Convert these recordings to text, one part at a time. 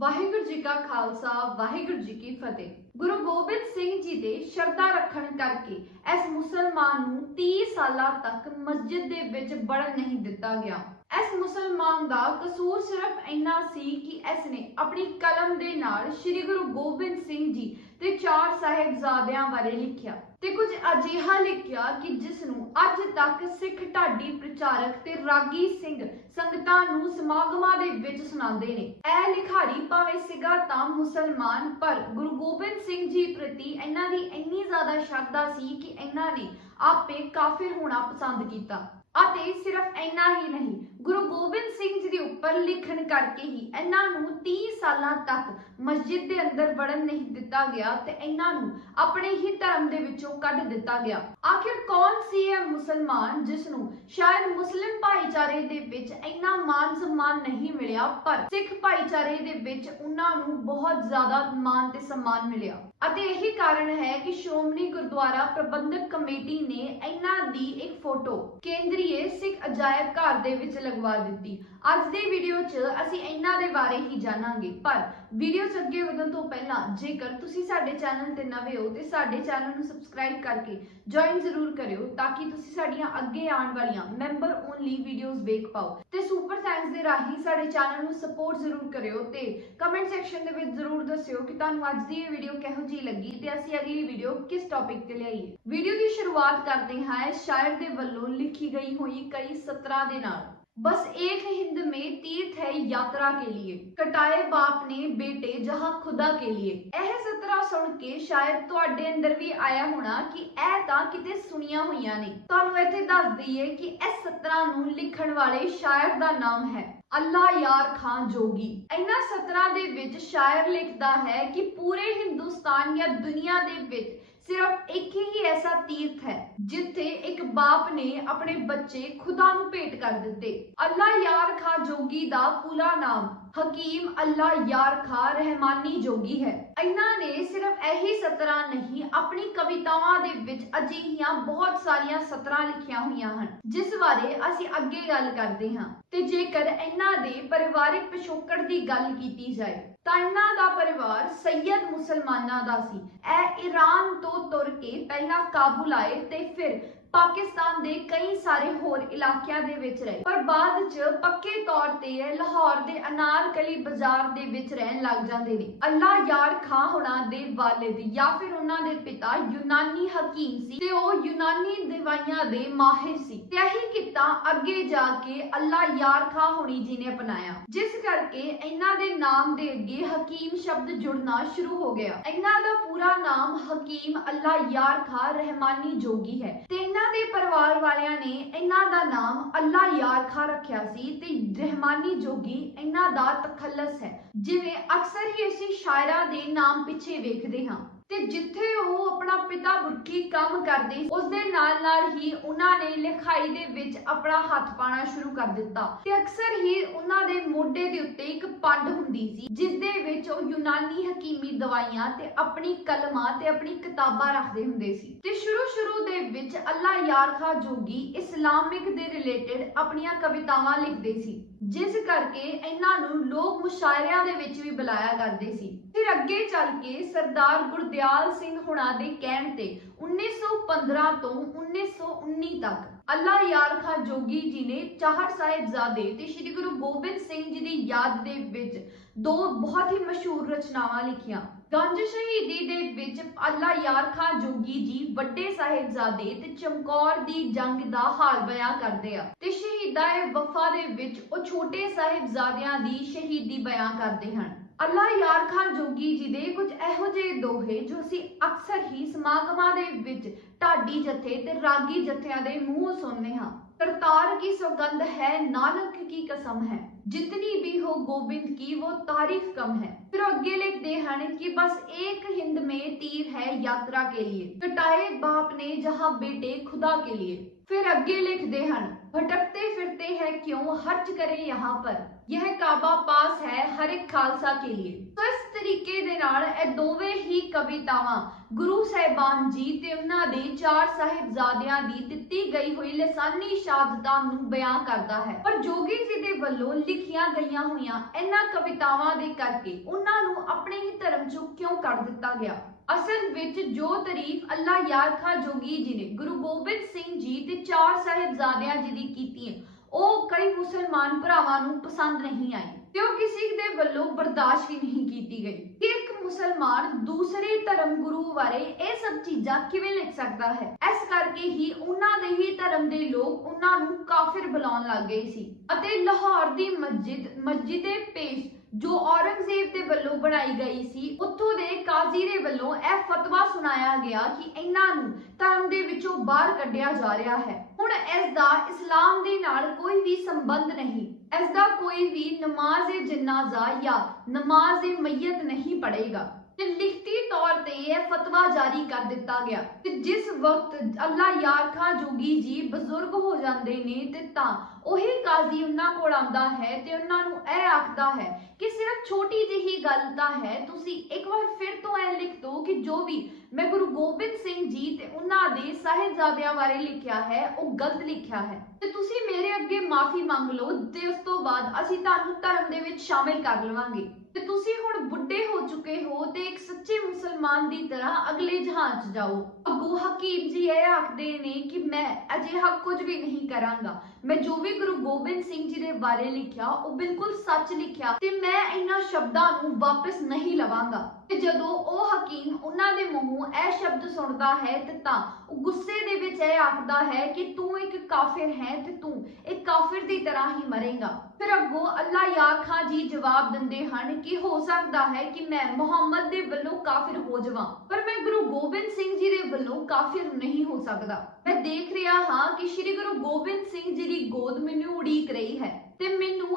ਵਾਹਿਗੁਰੂ ਜੀ ਕਾ ਖਾਲਸਾ, ਵਾਹਿਗੁਰੂ ਜੀ ਕੀ ਫਤਿਹ। ਗੁਰੂ ਗੋਬਿੰਦ ਸਿੰਘ ਜੀ ਦੇ ਸ਼ਰਧਾ ਰੱਖਣ ਕਰਕੇ ਇਸ ਮੁਸਲਮਾਨ ਨੂੰ 30 ਸਾਲਾਂ ਤੱਕ ਮਸਜਿਦ ਦੇ ਵਿੱਚ ਵੜਨ ਨਹੀਂ ਦਿੱਤਾ ਗਿਆ। ਇਸ ਮੁਸਲਮਾਨ ਦਾ ਕਸੂਰ ਸਿਰਫ ਇੰਨਾ ਸੀ ਕਿ ਇਸ ਨੇ ਆਪਣੀ ਕਲਮ ਦੇ ਨਾਲ ਸ੍ਰੀ ਗੁਰੂ ਗੋਬਿੰਦ ਸਿੰਘ ਜੀ ਤੇ ਚਾਰ ਸਾਹਿਬਜ਼ਾਦਿਆਂ ਬਾਰੇ ਲਿਖਿਆ ਤੇ ਕੁਝ ਅਜਿਹਾ ਲਿਖਿਆ ਕਿ ਜਿਸ ਨੂੰ ਅੱਜ ਤੱਕ ਸਿੱਖ ਢਾਡੀ ਪ੍ਰਚਾਰਕ ਤੇ ਰਾਗੀ ਸਿੰਘ ਸੰਗਤਾਂ ਨੂੰ ਸਮਾਗਮਾਂ ਦੇ ਵਿੱਚ ਸੁਣਾਉਂਦੇ ਨੇ। ਇਹ ਲਿਖਾਰੀ ਭਾਵੇਂ ਸੀਗਾ ਤਾਂ ਮੁਸਲਮਾਨ, ਪਰ ਗੁਰੂ ਗੋਬਿੰਦ ਸਿੰਘ ਜੀ ਪ੍ਰਤੀ ਇਹਨਾਂ ਦੀ ਇੰਨੀ ਜ਼ਿਆਦਾ ਸ਼ਰਧਾ ਸੀ ਕਿ ਇਹਨਾਂ ਨੇ ਆਪੇ ਕਾਫਿਰ ਹੋਣਾ ਪਸੰਦ ਕੀਤਾ। ਅਤੇ ਸਿਰਫ ਇੰਨਾ ਹੀ ਨਹੀਂ ਗੁਰੂ ਗੋਬਿੰਦ ਸਿੰਘ ਜੀ ਦੇ ਉੱਪਰ ਲਿਖਣ ਕਰਕੇ ਹੀ ਇਹਨਾਂ ਨੂੰ 30 ਸਾਲਾਂ ਤੱਕ ਮਸਜਿਦ ਦੇ ਅੰਦਰ ਵੜਨ ਨਹੀਂ ਦਿੱਤਾ ਗਿਆ ਤੇ ਇਹਨਾਂ ਨੂੰ ਆਪਣੇ ਹੀ ਧਰਮ ਦੇ ਵਿੱਚੋਂ ਕੱਢ ਦਿੱਤਾ ਗਿਆ। ਆਖਿਰ ਕੌਣ ਸੀ ਇਹ ਮੁਸਲਮਾਨ ਜਿਸ ਨੂੰ ਸ਼ਾਇਦ ਮੁਸਲਿਮ ਭਾਈਚਾਰੇ ਦੇ ਵਿੱਚ ਇੰਨਾ ਮਾਨ ਸਨਮਾਨ ਨਹੀਂ ਮਿਲਿਆ, ਪਰ ਸਿੱਖ ਭਾਈਚਾਰੇ ਦੇ ਵਿੱਚ ਉਹਨਾਂ ਨੂੰ ਬਹੁਤ ਜ਼ਿਆਦਾ ਮਾਨ ਤੇ ਸਨਮਾਨ ਮਿਲਿਆ। ਅਤੇ ਇਹੀ ਕਾਰਨ ਹੈ ਕਿ ਸ਼੍ਰੋਮਣੀ ਗੁਰਦੁਆਰਾ ਪ੍ਰਬੰਧਕ ਕਮੇਟੀ ਨੇ ਇਹਨਾਂ ਦੀ ਇੱਕ ਫੋਟੋ ਕੇਂਦਰੀਏ ਸਿੱਖ ਅਜਾਇਬ ਘਰ ਦੇ ਵਿੱਚ ਲਗਵਾ ਦਿੱਤੀ। ਅੱਜ ਦੇ ਵੀਡੀਓ 'ਚ ਅਸੀਂ ਇਹਨਾਂ ਦੇ ਬਾਰੇ ਹੀ ਜਾਣਾਂਗੇ। ਪਰ ਵੀਡੀਓ 'ਚ ਅੱਗੇ ਵਧਣ ਤੋਂ ਪਹਿਲਾਂ ਜੇਕਰ ਤੁਸੀਂ ਸਾਡੇ ਚੈਨਲ ਤੇ ਨਵੇਂ ਹੋ ਤੇ ਸਾਡੇ ਚੈਨਲ ਨੂੰ ਸਬਸਕ੍ਰਾਈਬ ਕਰਕੇ ਜੁਆਇਨ ਜ਼ਰੂਰ ਕਰਿਓ ਤਾਂ ਕਿ ਤੁਸੀਂ ਸਾਡੀਆਂ ਅੱਗੇ ਆਉਣ ਵਾਲੀਆਂ ਮੈਂਬਰ ਓਨਲੀ ਵੀਡੀਓਜ਼ ਵੇਖ ਪਾਓ। ਤੇ ਸੁਪਰ ਥੈਂਕਸ ਦੇ ਰਾਹੀਂ ਸਾਡੇ ਚੈਨਲ ਨੂੰ ਸਪੋਰਟ ਜ਼ਰੂਰ ਕਰਿਓ ਤੇ ਕਮੈਂਟ ਸੈਕਸ਼ਨ ਦੇ ਵਿੱਚ ਜ਼ਰੂਰ ਦੱਸਿਓ ਕਿ ਤੁਹਾਨੂੰ ਅੱਜ ਦੀ ਇਹ ਵੀਡੀਓ ਕਿਹੋ ਜਿਹੀ ਲੱਗੀ ਤੇ ਅਸੀਂ ਅਗਲੀ ਵੀਡੀਓ ਕਿਸ ਟੌਪਿਕ ਤੇ ਲਿਆਈਏ। ਵੀਡੀਓ ਦੀ ਸ਼ੁਰੂਆਤ ਕਰਦੇ ਹਾਂ ਇਸ ਸ਼ਾਇਰ ਦੇ ਵੱਲੋਂ ਲਿਖੀ ਗਈ ਹੋਈ ਕਈ ਸਤਰਾਂ ਦੇ ਨਾਲ। बस एक हिंद में तीर्थ है यात्रा के लिए कटाए बाप ने बेटे जहां खुदा के लिए ਇਹ ਸਤਰਾ ਸੁਣ ਕੇ ਸ਼ਾਇਦ ਤੁਹਾਡੇ ਅੰਦਰ ਵੀ ਆਇਆ ਹੋਣਾ ਕਿ ਇਹ ਤਾਂ ਕਿਤੇ ਸੁਣੀਆਂ ਹੋਈਆਂ ਨੇ ਤੁਹਾਨੂੰ ਇੱਥੇ ਦੱਸ ਦਈਏ ਕਿ ਇਸ ਸਤਰਾ ਨੂੰ ਲਿਖਣ ਵਾਲੇ ਸ਼ਾਇਰ ਦਾ ਨਾਮ ਹੈ ਅੱਲਾ ਯਾਰ ਖਾਨ ਜੋਗੀ ਇਹਨਾਂ ਸਤਰਾਂ ਦੇ ਵਿੱਚ ਸ਼ਾਇਰ ਲਿਖਦਾ ਹੈ ਕਿ ਪੂਰੇ ਹਿੰਦੁਸਤਾਨ ਜਾਂ ਦੁਨੀਆ ਦੇ ਵਿੱਚ ਸਿਰਫ ਇੱਕ ਹੀ ਐਸਾ ਤੀਰਥ ਹੈ, ਜਿੱਥੇ ਇੱਕ ਬਾਪ ਨੇ ਆਪਣੇ ਬੱਚੇ ਖੁਦਾ ਨੂੰ ਭੇਟ ਕਰ ਦਿੱਤੇ। ਅੱਲਾ ਯਾਰ ਖਾ ਜੋਗੀ ਦਾ ਪੂਰਾ ਨਾਮ ਹਕੀਮ ਅੱਲਾ ਯਾਰ ਖਾ ਰਹਿਮਾਨੀ ਜੋਗੀ ਹੈ। ਇਹਨਾਂ ਨੇ ਸਿਰਫ ਸਤਰਾਂ ਨਹੀਂ, ਆਪਣੀ ਕਵਿਤਾਵਾਂ ਦੇ ਵਿੱਚ ਅਜਿਹੀਆਂ ਬਹੁਤ ਸਾਰੀਆਂ ਸਤਰਾਂ ਲਿਖੀਆਂ ਹੋਈਆਂ ਹਨ, ਜਿਸ ਬਾਰੇ ਅਸੀਂ ਅੱਗੇ ਗੱਲ ਕਰਦੇ ਹਾਂ। ਤੇ ਜੇਕਰ ਇਹਨਾਂ ਦੇ ਪਰਿਵਾਰਿਕ ਪਿਛੋਕੜ ਦੀ ਗੱਲ ਕੀਤੀ ਜਾਏ, ਤਾਂ ਇਹਨਾਂ ਦਾ ਪਰਿਵਾਰ ਸੈਯਦ ਮੁਸਲਮਾਨਾਂ ਦਾ ਸੀ। ਇਹ ਈਰਾਨ ਤੋਂ ਤੁਰ ਕੇ ਪਹਿਲਾਂ ਕਾਬੁਲ ਆਏ ਤੇ ਫਿਰ ਪਾਕਿਸਤਾਨ ਦੇ ਕਈ ਸਾਰੇ ਹੋਰ ਇਲਾਕਿਆਂ ਦੇ ਵਿੱਚ ਰਹੇ। ਪਰ ਬਾਅਦ 'ਚ ਪੱਕੇ ਤੌਰ ਤੇ ਲਾਹੌਰ ਦੇ ਅਨਾਰਕਲੀ ਬਾਜ਼ਾਰ ਦੇ ਵਿੱਚ ਰਹਿਣ ਲੱਗ ਜਾਂਦੇ ਨੇ। ਅੱਲਾ ਯਾਰ ਖਾਂ ਹੁਣਾਂ ਦੇ ਵਾਲਿਦ ਜਾਂ ਫਿਰ ਉਹਨਾਂ ਦੇ ਪਿਤਾ ਯੂਨਾਨੀ ਹਕੀਮ ਸੀ ਤੇ ਉਹ ਯੂਨਾਨੀ ਦਵਾਈਆਂ ਦੇ ਮਾਹਿਰ ਸੀ। ਤੇ ਇਹੀ ਕਿੱਤਾ ਅੱਗੇ ਜਾ ਕੇ ਅੱਲਾ ਯਾਰ ਖਾਂ ਹੁਣੀ ਜੀ ਨੇ ਅਪਣਾਇਆ। ਜਿਸ ਕਰਕੇ ਇਹਨਾਂ ਦੇ ਨਾਮ ਦੇ ਅੱਗੇ ਹਕੀਮ ਸ਼ਬਦ ਜੁੜਨਾ ਸ਼ੁਰੂ ਹੋ ਗਿਆ। ਇਹਨਾਂ ਦਾ ਪੂਰਾ ਨਾਮ ਹਕੀਮ ਅੱਲਾ ਯਾਰ ਖਾਂ ਰਹਿਮਾਨੀ ਜੋਗੀ ਹੈ। ਤੇ ਇਹਨਾਂ ਇਹਨਾਂ ਦੇ ਪਰਿਵਾਰ ਵਾਲਿਆਂ ਨੇ ਇਹਨਾਂ ਦਾ ਨਾਮ ਅੱਲਾ ਯਾਰ ਖਾ ਰੱਖਿਆ ਸੀ ਤੇ ਰਹਿਮਾਨੀ ਜੋਗੀ ਇਹਨਾਂ ਦਾ ਤਖੱਲਸ ਹੈ। ਜਿਵੇਂ ਅਕਸਰ ਹੀ ਅਸੀਂ ਸ਼ਾਇਰਾਂ ਦੇ ਨਾਮ ਪਿੱਛੇ ਵੇਖਦੇ ਹਾਂ। ਤੇ ਜਿੱਥੇ ਉਹ ਪਿਤਾ ਬੁਰਕੀ ਕੰਮ ਕਰਦੇ ਉਸ ਦੇ ਨਾਲ ਨਾਲ ਹੀ ਉਹਨਾਂ ਨੇ ਲਿਖਾਈ ਦੇ ਵਿੱਚ ਆਪਣਾ ਹੱਥ ਪਾਣਾ ਸ਼ੁਰੂ ਕਰ ਦਿੱਤਾ। ਤੇ ਅਕਸਰ ਹੀ ਉਹਨਾਂ ਦੇ ਮੋਢੇ ਦੇ ਉੱਤੇ ਇੱਕ ਪੰਡ ਹੁੰਦੀ ਸੀ ਜਿਸ ਦੇ ਵਿੱਚ ਉਹ ਯੂਨਾਨੀ ਹਕੀਮੀ ਦਵਾਈਆਂ ਤੇ ਆਪਣੀ ਕਲਮਾਂ ਤੇ ਆਪਣੀ ਕਿਤਾਬਾਂ ਰੱਖਦੇ ਹੁੰਦੇ ਸੀ। ਤੇ ਸ਼ੁਰੂ ਸ਼ੁਰੂ ਦੇ ਵਿੱਚ ਅੱਲਾ ਯਾਰ ਖਾ ਜੋਗੀ ਇਸਲਾਮਿਕ ਦੇ ਰਿਲੇਟਡ ਆਪਣੀਆਂ ਕਵਿਤਾਵਾਂ ਲਿਖਦੇ ਸੀ, ਜਿਸ ਕਰਕੇ ਇਹਨਾਂ ਨੂੰ ਲੋਕ ਮੁਸ਼ਾਇਰਿਆਂ ਦੇ ਵਿੱਚ ਵੀ ਬੁਲਾਇਆ ਕਰਦੇ ਸੀ। ਫਿਰ ਅੱਗੇ ਚੱਲ ਕੇ ਸਰਦਾਰ ਗੁਰਦਿਆਲ ਸਿੰਘ ਹੁਣਾ ਦੇ ਕਹਿਣ ਤੇ 1915 ਤੋਂ 1919 ਤੱਕ ਅੱਲਾ ਯਾਰ ਖਾਨ ਜੋਗੀ ਜੀ ਨੇ ਚਾਹਰ ਸਾਹਿਬਜ਼ਾਦੇ ਤੇ ਸ੍ਰੀ ਗੁਰੂ ਗੋਬਿੰਦ ਸਿੰਘ ਜੀ ਦੀ ਯਾਦ ਦੇ ਵਿੱਚ ਦੋ ਬਹੁਤ ਹੀ ਮਸ਼ਹੂਰ ਰਚਨਾਵਾਂ ਲਿਖੀਆਂ। ਗੰਜ ਸ਼ਹੀਦੀ ਦੇ ਵਿੱਚ ਅੱਲਾ ਯਾਰ ਖਾਨ ਜੋਗੀ ਜੀ ਵੱਡੇ ਸਾਹਿਬਜ਼ਾਦੇ ਤੇ ਚਮਕੌਰ ਦੀ ਜੰਗ ਦਾ ਹਾਲ ਬਿਆਨ ਕਰਦੇ ਆ ਤੇ ਸ਼ਹੀਦਾਂ ਵਫਾ ਦੇ ਵਿੱਚ ਉਹ ਛੋਟੇ ਸਾਹਿਬਜ਼ਾਦਿਆਂ ਦੀ ਸ਼ਹੀਦੀ ਬਿਆਨ ਕਰਦੇ ਹਨ। ਅੱਲਾ ਯਾਰ ਖਾਨ ਜੋਗੀ ਜੀ ਦੇ ਕੁਝ ਇਹੋ ਜਿਹੇ ਦੋਹੇ ਜੋ ਅਸੀਂ ਅਕਸਰ ਹੀ ਸਮਾਗਮਾਂ ਦੇ ਵਿੱਚ ਢਾਡੀ ਜਥੇ ਤੇ ਰਾਗੀ ਜਥਿਆਂ ਦੇ ਮੂੰਹੋਂ ਸੁਣਨੇ ਹਾਂ करतार की सौगंध है नानक की कसम है जितनी भी हो गोविंद की वो तारीफ कम है फिर आगे लिखते हैं कि बस एक हिंद में तीर है यात्रा के लिए कटाए बाप ने जहां बेटे खुदा के लिए फिर आगे लिखते हैं भटकते फिरते हैं क्यों हर्ज करें यहाँ पर यह काबा पास है हर एक खालसा के लिए तो इस ਤਰੀਕੇ ਦੇ ਨਾਲ ਇਹ ਦੋਵੇਂ ਹੀ ਕਵਿਤਾਵਾਂ ਗੁਰੂ ਸਾਹਿਬਾਨ ਜੀ ਤੇ ਉਹਨਾਂ ਦੇ ਚਾਰ ਸਾਹਿਬਜ਼ਾਦਿਆਂ ਦੀ ਦਿੱਤੀ ਗਈ ਹੋਈ ਲਸਾਨੀ ਸ਼ਹਾਦਤਾਂ ਨੂੰ ਬਿਆਨ ਕਰਦਾ ਹੈ ਪਰ ਜੋਗੀ ਜੀ ਦੇ ਵੱਲੋਂ ਲਿਖੀਆਂ ਗਈਆਂ ਹੋਈਆਂ ਇਹਨਾਂ ਕਵਿਤਾਵਾਂ ਦੇ ਕਰਕੇ ਉਹਨਾਂ ਨੂੰ ਆਪਣੇ ਹੀ ਧਰਮ ਚੋਂ ਕਿਉਂ ਕੱਢ ਦਿੱਤਾ ਗਿਆ ਅਸਲ ਵਿੱਚ ਜੋ ਤਾਰੀਫ ਅੱਲਾ ਯਾਰ ਖਾਂ ਜੋਗੀ ਜੀ ਨੇ, ਗੁਰੂ ਗੋਬਿੰਦ ਸਿੰਘ ਜੀ ਤੇ ਚਾਰ ਸਾਹਿਬਜ਼ਾਦਿਆਂ ਜੀ ਦੀ ਕੀਤੀ ਹੈ, ਉਹ ਕਈ ਮੁਸਲਮਾਨ ਭਰਾਵਾਂ ਨੂੰ ਪਸੰਦ ਨਹੀਂ ਆਈ ਤੇ ਉਹ ਕਿਸੇ ਦੇ ਵੱਲੋਂ ਬਰਦਾਸ਼ਤ ਵੀ ਨਹੀਂ ਕੀਤੀ ਗਈ? ਕਿ ਇੱਕ ਮੁਸਲਮਾਨ ਦੂਸਰੇ ਧਰਮ ਗੁਰੂ ਬਾਰੇ ਇਹ ਸਭ ਚੀਜ਼ਾਂ ਕਿਵੇਂ ਲਿਖ ਸਕਦਾ ਹੈ? ਇਸ ਕਰਕੇ ਹੀ ਉਹਨਾਂ ਦੇ ਹੀ ਧਰਮ ਦੇ ਲੋਕ ਉਹਨਾਂ ਨੂੰ ਕਾਫਿਰ ਬੁਲਾਉਣ ਲੱਗ ਗਏ ਸੀ। ਅਤੇ ਲਾਹੌਰ ਦੀ ਮਸਜਿਦ, ਮਸਜਿਦੇ ਪੇਸ਼ ਜੋ ਔਰੰਗਜ਼ੇਬ ਦੇ ਵੱਲੋਂ ਬਣਾਈ ਗਈ ਸੀ, ਉੱਥੋਂ ਦੇ ਕਾਜ਼ੀ ਦੇ ਵੱਲੋਂ ਇਹ ਫਤਵਾ ਸੁਣਾਇਆ ਗਿਆ ਕਿ ਇਹਨਾਂ ਨੂੰ ਧਰਮ ਦੇ ਵਿੱਚੋਂ ਬਾਹਰ ਕੱਢਿਆ ਜਾ ਰਿਹਾ ਹੈ। ਹੁਣ ਇਸ ਦਾ ਇਸਲਾਮ ਦੇ ਨਾਲ ਕੋਈ ਵੀ ਸੰਬੰਧ ਨਹੀਂ। ਇਸ ਦਾ ਕੋਈ ਵੀ ਨਮਾਜ਼ ਜਨਾਜ਼ਾ ਜਾਂ ਨਮਾਜ਼-ਏ-ਮਈਤ ਨਹੀਂ ਪੜੇਗਾ ਤੇ ਲਿਖਤੀ ਤੌਰ ਤੇ ਇਹ ਫਤਵਾ ਜਾਰੀ ਕਰ ਦਿੱਤਾ ਗਿਆ ਤੇ ਜਿਸ ਵਕਤ ਅੱਲਾ ਯਾਰ ਖਾਂ ਜੋਗੀ ਜੀ ਬਜ਼ੁਰਗ ਹੋ ਜਾਂਦੇ ਨੇ ਤੇ ਤਾਂ ਉਹੀ ਕਾਜ਼ੀ ਉਹਨਾਂ ਕੋਲ ਆਉਂਦਾ ਹੈ ਤੇ ਉਹਨਾਂ ਨੂੰ ਇਹ ਆਖਦਾ ਹੈ ਕਿ ਸਿਰਫ ਛੋਟੀ ਜਿਹੀ ਗੱਲ ਤਾਂ ਹੈ, ਤੁਸੀਂ ਇੱਕ ਵਾਰ ਫਿਰ ਤੋਂ ਇਹ ਲਿਖ ਦਿਓ ਕਿ ਜੋ ਵੀ ਮੈਂ ਗੁਰੂ ਗੋਬਿੰਦ ਸਿੰਘ ਜੀ ਤੇ ਉਹਨਾਂ ਦੇ ਸਾਹਿਬਜ਼ਾਦਿਆਂ ਬਾਰੇ ਲਿਖਿਆ ਹੈ, ਉਹ ਗਲਤ ਲਿਖਿਆ ਹੈ। ਤੇ ਤੁਸੀਂ ਮੇਰੇ ਅੱਗੇ ਮਾਫੀ ਮੰਗ ਲਓ ਤੇ ਉਸ ਤੋਂ ਬਾਅਦ ਅਸੀਂ ਤੁਹਾਨੂੰ ਧਰਮ ਦੇ ਵਿੱਚ ਸ਼ਾਮਿਲ ਕਰ ਲਵਾਂਗੇ। ਤੇ ਤੁਸੀਂ ਹੁਣ ਬੁੱਢੇ ਹੋ ਚੁੱਕੇ ਹੋ ਤੇ ਇੱਕ ਸੱਚੇ ਮੁਸਲਮਾਨ ਦੀ ਤਰ੍ਹਾਂ ਅਗਲੇ ਜਹਾਨ 'ਚ ਜਾਓ। ਅਬੂ ਹਕੀਮ ਜੀ ਇਹ ਆਖਦੇ ਨੇ ਕਿ ਮੈਂ ਅਜਿਹਾ ਕੁਝ ਵੀ ਨਹੀਂ ਕਰਾਂਗਾ। ਮੈਂ ਜੋ ਵੀ ਗੁਰੂ ਗੋਬਿੰਦ ਸਿੰਘ ਜੀ ਦੇ ਬਾਰੇ ਲਿਖਿਆ, ਉਹ ਬਿਲਕੁਲ ਸੱਚ ਲਿਖਿਆ ਤੇ ਮੈਂ ਇਹਨਾਂ ਸ਼ਬਦਾਂ ਨੂੰ ਵਾਪਸ ਨਹੀਂ ਲਵਾਂਗਾ। ਤੇ ਜਦੋਂ ਉਹ ਹਕੀਮ ਉਹਨਾਂ ਦੇ ਮੂੰਹੋਂ ਇਹ ਸ਼ਬਦ ਸੁਣਦਾ ਹੈ ਤੇ ਤਾਂ ਉਹ ਗੁੱਸੇ ਦੇ ਵਿੱਚ ਇਹ ਆਖਦਾ ਹੈ ਕਿ ਤੂੰ ਇੱਕ ਕਾਫਿਰ ਹੈ ਤੇ ਤੂੰ ਇੱਕ ਕਾਫਿਰ ਦੀ ਤਰ੍ਹਾਂ ਹੀ ਮਰੇਗਾ। ਫਿਰ ਅੱਗੋਂ ਅੱਲਾ ਯਾਰ ਖਾਂ ਜੀ ਜਵਾਬ ਦਿੰਦੇ ਹਨ ਕਿ ਹੋ ਸਕਦਾ ਹੈ ਕਿ ਮੈਂ ਮੁਹੰਮਦ ਦੇ ਵੱਲੋਂ ਕਾਫਿਰ ਹੋ ਜਾਵਾਂ, ਪਰ ਮੈਂ ਗੁਰੂ ਗੋਬਿੰਦ ਸਿੰਘ ਜੀ ਦੇ ਵੱਲੋਂ ਕਾਫਿਰ ਨਹੀਂ ਹੋ ਸਕਦਾ। ਮੈਂ ਦੇਖ ਰਿਹਾ ਹਾਂ ਕਿ ਸ੍ਰੀ ਗੁਰੂ ਗੋਬਿੰਦ ਸਿੰਘ ਜੀ ਦੀ ਗੋਦ ਮੈਨੂੰ ਉਡੀਕ ਰਹੀ ਹੈ।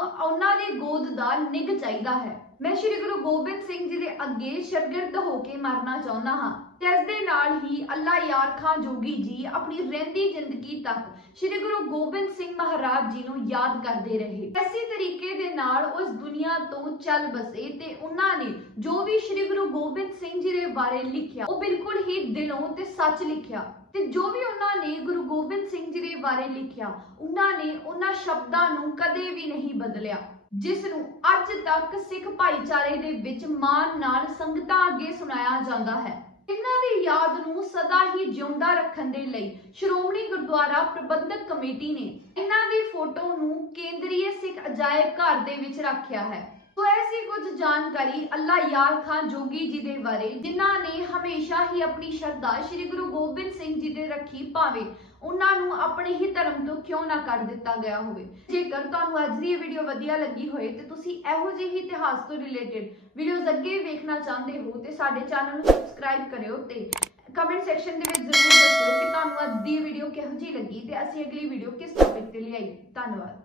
ਉਹਨਾਂ ਦੀ ਗੋਦ ਦਾ ਨਿੱਘ ਚਾਹੀਦਾ ਹੈ। ਮੈਂ ਸ੍ਰੀ ਗੁਰੂ ਗੋਬਿੰਦ ਸਿੰਘ ਜੀ ਦੇ ਅੱਗੇ ਸ਼ਰਗਿਰਦ ਹੋ ਕੇ ਮਰਨਾ ਚਾਹੁੰਦਾ ਹਾਂ ਤੇ ਇਸ ਦੇ ਨਾਲ ਹੀ ਅੱਲਾ ਯਾਰ ਖਾਂ ਜੋਗੀ ਜੀ ਆਪਣੀ ਰਹਿੰਦੀ ਜ਼ਿੰਦਗੀ ਤੱਕ ਸ੍ਰੀ ਗੁਰੂ ਗੋਬਿੰਦ ਸਿੰਘ ਮਹਾਰਾਜ ਜੀ ਨੂੰ ਯਾਦ ਕਰਦੇ ਰਹੇ। ਇਸੇ ਤਰੀਕੇ ਦੇ ਨਾਲ ਉਸ ਦੁਨੀਆ ਤੋਂ ਚੱਲ ਬਸੇ ਤੇ ਉਹਨਾਂ ਨੇ ਜੋ ਵੀ ਸ੍ਰੀ ਗੁਰੂ ਗੋਬਿੰਦ ਸਿੰਘ ਜੀ ਦੇ ਬਾਰੇ ਲਿਖਿਆ, ਉਹ ਬਿਲਕੁਲ ਹੀ ਦਿਲੋਂ ਤੇ ਸੱਚ ਲਿਖਿਆ। ਤੇ ਜੋ ਵੀ ਉਹਨਾਂ ਨੇ ਗੁਰੂ ਗੋਬਿੰਦ ਸਿੰਘ ਜੀ ਦੇ ਬਾਰੇ ਲਿਖਿਆ, ਉਹਨਾਂ ਨੇ ਉਹਨਾਂ ਸ਼ਬਦਾਂ ਨੂੰ ਕਦੇ ਵੀ ਨਹੀਂ ਬਦਲਿਆ। ਜਿਸ ਨੂੰ ਅੱਜ ਤੱਕ ਸਿੱਖ ਭਾਈਚਾਰੇ ਦੇ ਵਿੱਚ ਮਾਣ ਨਾਲ ਸੰਗਤਾਂ ਅੱਗੇ ਸੁਣਾਇਆ ਜਾਂਦਾ ਹੈ। ਇਹਨਾਂ ਦੀ ਯਾਦ ਨੂੰ ਸਦਾ ਹੀ ਜਿਉਂਦਾ ਰੱਖਣ ਦੇ ਲਈ ਸ਼੍ਰੋਮਣੀ ਗੁਰਦੁਆਰਾ ਪ੍ਰਬੰਧਕ ਕਮੇਟੀ ਨੇ ਇਹਨਾਂ ਦੀ ਫੋਟੋ ਨੂੰ ਕੇਂਦਰੀ ਸਿੱਖ ਅਜਾਇਬ ਘਰ ਦੇ ਵਿੱਚ ਰੱਖਿਆ ਹੈ। ਸੋ ਐਸੀ ਕੁਝ ਜਾਣਕਾਰੀ ਅੱਲਾ ਯਾਰ ਖਾਨ ਜੋਗੀ ਜੀ ਦੇ ਬਾਰੇ, ਜਿਨ੍ਹਾਂ ਨੇ ਹਮੇਸ਼ਾ ਹੀ ਆਪਣੀ ਸ਼ਰਧਾ ਸ੍ਰੀ ਗੁਰੂ ਗੋਬਿੰਦ ਸਿੰਘ ਜੀ ਦੇ ਰੱਖੀ, ਭਾਵੇਂ ਉਹਨਾਂ ਨੂੰ ਆਪਣੇ ਹੀ ਧਰਮ ਤੋਂ ਕਿਉਂ ਨਾ ਕਰ ਦਿੱਤਾ ਗਿਆ ਹੋਵੇ। ਜੇਕਰ ਤੁਹਾਨੂੰ ਅੱਜ ਦੀ ਇਹ ਵੀਡੀਓ ਵਧੀਆ ਲੱਗੀ ਹੋਏ, ਤੇ ਤੁਸੀਂ ਇਹੋ ਜਿਹੇ ਹੀ ਇਤਿਹਾਸ ਤੋਂ ਰਿਲੇਟਡ ਵੀਡੀਓਜ਼ ਅੱਗੇ ਵੇਖਣਾ ਚਾਹੁੰਦੇ ਹੋ, ਤੇ ਸਾਡੇ ਚੈਨਲ ਨੂੰ ਸਬਸਕ੍ਰਾਈਬ ਕਰਿਓ ਤੇ ਕਮੈਂਟ ਸੈਕਸ਼ਨ ਦੇ ਵਿੱਚ ਜ਼ਰੂਰ ਦੱਸੋ ਕਿ ਤੁਹਾਨੂੰ ਅੱਜ ਦੀ ਵੀਡੀਓ ਕਿਹੋ ਜਿਹੀ ਲੱਗੀ, ਤੇ ਅਸੀਂ ਅਗਲੀ ਵੀਡੀਓ ਕਿਸ ਟੌਪਿਕ ਤੇ ਲਿਆਈਏ। ਧੰਨਵਾਦ।